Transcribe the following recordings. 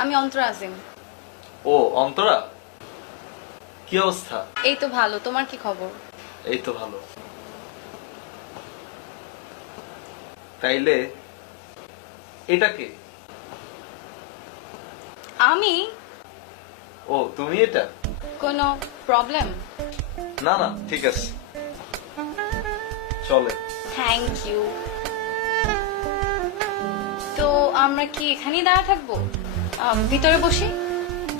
আমি অন্তরা আজিম। ও অন্তরা, কি অবস্থা? এই তো ভালো, তোমার কি খবর? এই তো ভালো। তাইলে এটা কে? আমি? ও তুমি এটা? কোনো প্রবলেম? না না ঠিক আছে, চলে। Thank you. তো আমরা কি এখানেই দাঁড়া থাকবো? ভিতরে বসি?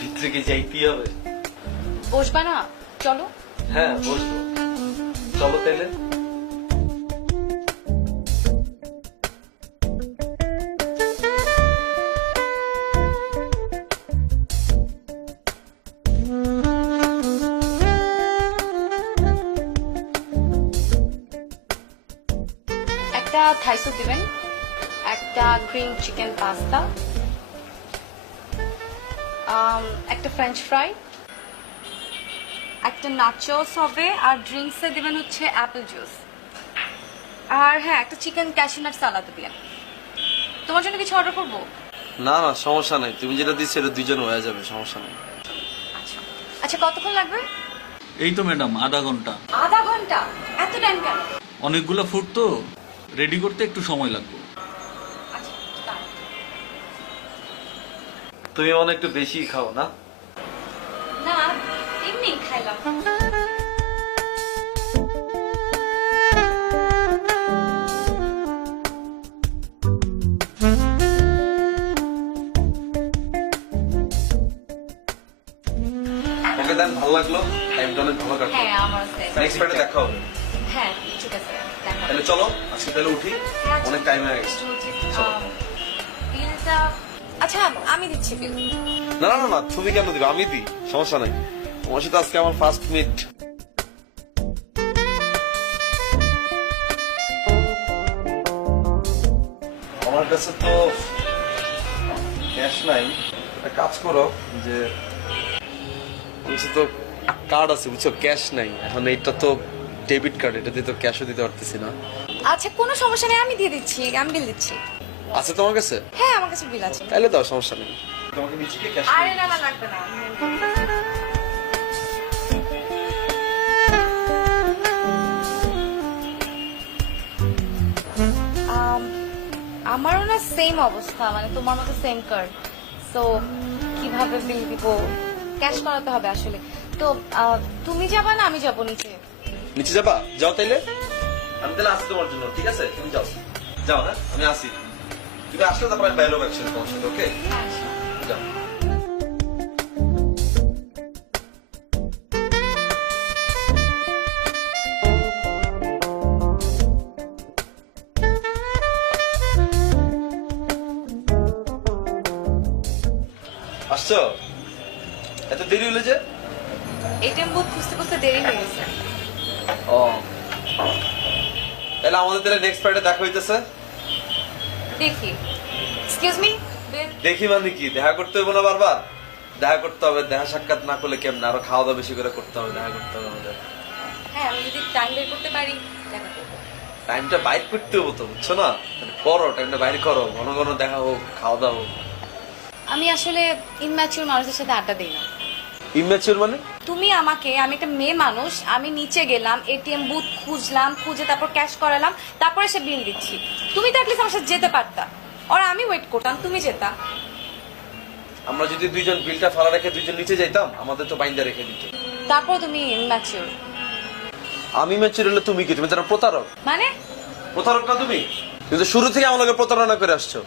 ভিতরে কি যাইতেই হবে? বসবা না? চলো। হ্যাঁ বসবো, চলো তাইলে। একটা থাই স্যুপ দিবেন, একটা গ্রিন চিকেন পাস্তা, একটা ফ্রেঞ্চ ফ্রাই, একটা নাচোস হবে, আর ড্রিঙ্কসে দিবেন হচ্ছে অ্যাপেল জুস, আর হ্যাঁ একটা চিকেন ক্যাশিউনাট সালাদ দিবেন। তোমার জন্য কিছু অর্ডার করবো? না না সমস্যা নাই, তুমি যেটা দিচ্ছ এটা দুইজন হয়ে যাবে, সমস্যা নাই। আচ্ছা আচ্ছা, কতক্ষণ লাগবে? এই তো ম্যাডাম আধা ঘন্টা। আধা ঘন্টা? এত টাইম কেন? অনেকগুলো ফুড তো রেডি করতে একটু সময় লাগবে। আচ্ছা দাঁড়াও। তুমি মনে একটু বেশি খাও না? না এমনি খাইলাম। ওকে দেন, ভালো লাগলো, টাইমটা অনেক ভালো কাটলো। হ্যাঁ আমার নেক্সট পার্টে দেখা হবে। হ্যাঁ ঠিক আছে, দেখা হবে। তাহলে চলো আজকে তাহলে উঠি, অনেক টাইম হয়ে গেছে। চলো। বিলটা আচ্ছা আমি দিচ্ছি বিল। না না না তুমি কেন দিবে, আমি দিই, সমস্যা নাই। তোমার সাথে আজকে আমার ফার্স্ট মিট। আমার কাছে তো ক্যাশ নাই, একটা কাজ করো যে বলছি তো কার্ড আছে বুঝছো, ক্যাশ নাই এখন, এইটা তো ডেবিট কার্ড, এটা দিয়ে তো ক্যাশও দিতে পারতেছি না। আচ্ছা কোনো সমস্যা নেই, আমি দিয়ে দিচ্ছি, আমি বিল দিচ্ছি। আছে তোমার কাছে? হ্যাঁ আমার কাছে বিল আছে। তাহলে দাও, সমস্যা নেই। তোমাকে নিচে গিয়ে ক্যাশ আরে না না লাগবে না। আমারও না সেম অবস্থা, মানে তোমার মতো সেম কার্ড। সো কিভাবে বিল দিব? ক্যাশ করাতে হবে আসলে। তো তুমি যাবা না আমি যাবো নিচে? নিচে যাবা? যাও তাইলে, আমি তাহলে আসি তোমার জন্য, ঠিক আছে? তুমি যাও, যাও। হ্যাঁ আমি আসি, তুমি আসলে তারপর আমি বাইরে একসাথে তোমার সাথে, ওকে? যাও। আসছো? এত দেরি হলো যে? এটিএম বুথ খুঁজতে খুঁজতে দেরি হয়ে গেছে। ও তাহলে আমাদের তাহলে নেক্সট ফ্রাইডে দেখা হইতেছে। দেখি। Excuse me. দেখি মানে কি, দেখা করতে হবে না বারবার? দেখা করতে হবে, দেখা সাক্ষাৎ না করলে কেমন, আরো খাওয়া দাওয়া বেশি করে করতে হবে, দেখা করতে হবে আমাদের। হ্যাঁ আমি যদি টাইম বের করতে পারি দেখা করবো। টাইমটা বাইর করতে হবে তো, বুঝছো না? করো, টাইমটা বাইর করো, ঘন ঘন দেখা হোক, খাওয়া দাওয়া হোক। আমি আসলে ইনম্যাচিউর মানুষের সাথে আড্ডা দিই না। ইম্যাচিউর মানে? তুমি আমাকে, আমি একটা মেয়ে মানুষ, আমি নিচে গেলাম, এটিএম বুথ খুঁজলাম, খুঁজে তারপর ক্যাশ করালাম, তারপরে সে বিল দিচ্ছি। তুমি তো অ্যাটলিস্ট আমার সাথে যেতে পারতা, আর আমি ওয়েট করতাম, তুমি যেতা। আমরা যদি দুইজন বিলটা ফালা রেখে দুইজন নিচে যাইতাম, আমাদের তো বাইন্দা রেখে দিত। তারপর তুমি ইনম্যাচিউর আমি ম্যাচিউর হলে তুমি কি? তুমি তারা প্রতারক। মানে? প্রতারক না তুমি? কিন্তু শুরু থেকে আমার লগে প্রতারণা করে আসছো।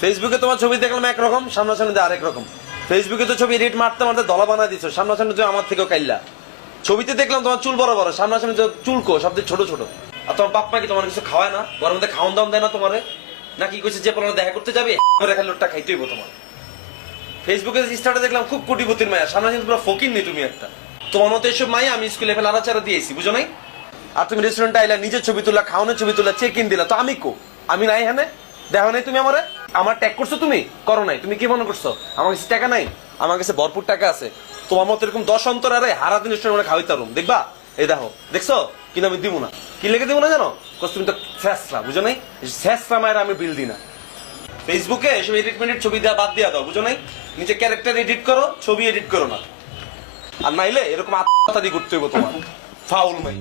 ফেসবুকে তোমার ছবি দেখলাম একরকম, সামনাসামনি আরেক রকম। ফেসবুকে তো ছবি এডিট মারতে মারতে দলা বানায় দিছো, সামনাসামনি তুমি আমার থেকেও কাইল্লা। ছবিতে দেখলাম তোমার চুল বড় বড়, সামনাসামনি তো চুলকো সবচেয়ে ছোট ছোট। আর তোমার বাপ মা কি তোমার কিছু খাওয়ায় না? ঘরের মধ্যে খাওয়ান দাওয়ান দেয় না তোমারে? নাকি কইছে যে পড়ানো দেখা করতে যাবে রেখা লোটটা খাইতে হইব তোমার? ফেসবুকে স্টার্টে দেখলাম খুব কোটিপতির মায়া, সামনাসামনি পুরো ফকির নেই তুমি একটা। তোমার মতো এসব মায়া আমি স্কুলে ফেলে আড়াচাড়া দিয়েছি, বুঝো নাই? আর তুমি রেস্টুরেন্টে আইলা, নিজের ছবি তোলা, খাওয়ানোর ছবি তোলা, চেক ইন দিলা, তো আমি কো? আমি নাই এখানে? দেখো নাই তুমি আমারে? আমার ট্যাগ করছো তুমি? করো নাই। তুমি কি মনে করছো আমার কাছে টাকা নাই? আমার কাছে ভরপুর টাকা আছে। তোমার মতো এরকম 10 অন্তর আরে হারা দিন রেস্টুরেন্টে খাওয়াইতে পারুম, দেখবা? এই দেখো, দেখছো? কিন্তু আমি দিব না। কি লেগে দিব না জানো? তুমি তো শেষরা, বুঝো নাই? শেষরা মায়ের আমি বিল দিই না। ফেসবুকে এসব এডিট মেডিট ছবি দেওয়া বাদ দিয়া দাও, বুঝো নাই? নিজে ক্যারেক্টার এডিট করো, ছবি এডিট করো না। আর নাইলে এরকম আত্মহত্যা দিয়ে করতে হইব তোমার। ফাউল মাই।